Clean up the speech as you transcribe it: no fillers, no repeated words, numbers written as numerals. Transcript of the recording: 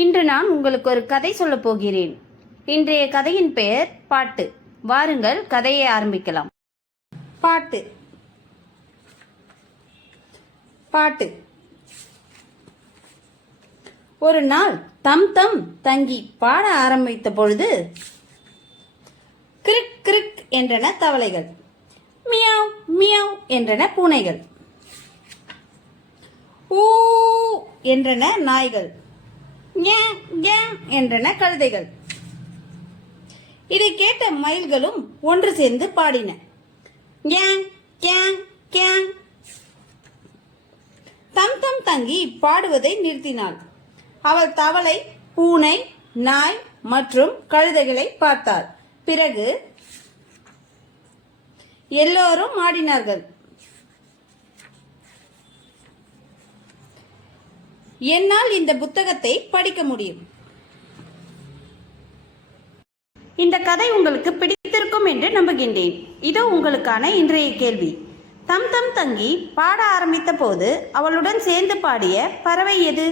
இன்று நான் உங்களுக்கு ஒரு கதை சொல்லப் போகிறேன். இன்றைய கதையின் பெயர் பாட்டு. வாருங்கள் கதையை ஆரம்பிக்கலாம். பாட்டு பாட்டு ஒரு நாள் தம் தங்கி பாட ஆரம்பித்த பொழுது கிரிக் கிரிக் என்றன தவளைகள், மியாவ் மியாவ் என்றன பூனைகள், ஊ என்றன நாய்கள், என்றன கழுதைகள். இதை கேட்ட மயில்களும் ஒன்று சேர்ந்து பாடின. தம் தங்கி பாடுவதை நிறுத்தினாள். அவள் தவளை, பூனை, நாய் மற்றும் கழுதைகளை பார்த்தாள். பிறகு எல்லோரும் ஆடினார்கள். என்னால் இந்த புத்தகத்தை படிக்க முடியும். இந்த கதை உங்களுக்கு பிடித்திருக்கும் என்று நம்புகின்றேன். இதோ உங்களுக்கான இன்றைய கேள்வி. தம் தங்கி பாட ஆரம்பித்த போது அவளுடன் சேர்ந்து பாடிய பறவை எது?